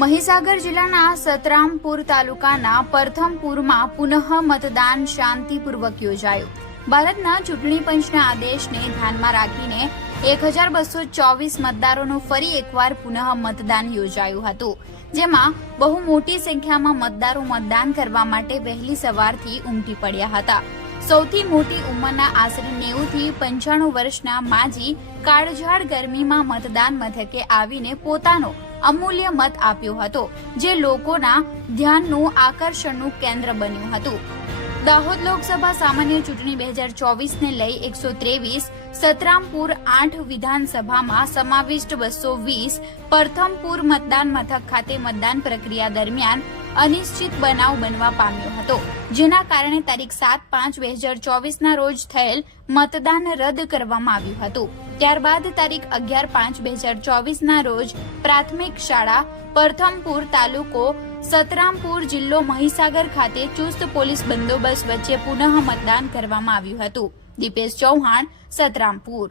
મહીસાગર જિલ્લાના સતરામપુર તાલુકાના પરથમપુરમાં પુનઃ મતદાન શાંતિપૂર્વક યોજાયું. ભારતના ચૂંટણી પંચના આદેશને ધ્યાનમાં રાખીને એક હજાર બસો ચોવીસ મતદારોનું ફરી એકવાર પુનઃ મતદાન યોજાયું હતું, જેમાં બહુ મોટી સંખ્યામાં મતદારો મતદાન કરવા માટે વહેલી સવારથી ઉમટી પડ્યા હતા. સૌથી મોટી ઉંમરના આશરે નેવું થી પંચાણું વર્ષના માજી કાળઝાળ ગરમીમાં મતદાન મથકે આવીને પોતાનો અમૂલ્ય મત આપ્યો હતો, જે લોકોના ધ્યાનનું આકર્ષણનું કેન્દ્ર બન્યું હતું. દાહોદ લોકસભા સામાન્ય ચૂંટણી બે હજાર ચોવીસને લઈ એકસો ત્રેવીસ, સતરામપુર આઠ વિધાનસભામાં સમાવિષ્ટ બસો વીસ, પ્રથમપુર મતદાન મથક ખાતે મતદાન પ્રક્રિયા દરમિયાન અનિશ્ચિત બનાવ બનવા પામ્યો હતો, જેના કારણે તારીખ સાત પાંચ બે હજાર ચોવીસના રોજ થયેલ મતદાન રદ કરવામાં આવ્યું હતું. ત્યારબાદ તારીખ અગિયાર પાંચ બે હજાર ચોવીસના રોજ પ્રાથમિક શાળા પ્રથમપુર તાલુકો સતરામપુર જિલ્લો મહીસાગર ખાતે ચુસ્ત પોલીસ બંદોબસ્ત વચ્ચે પુનઃ મતદાન કરવામાં આવ્યું હતું. દીપેશ ચૌહાણ, સતરામપુર.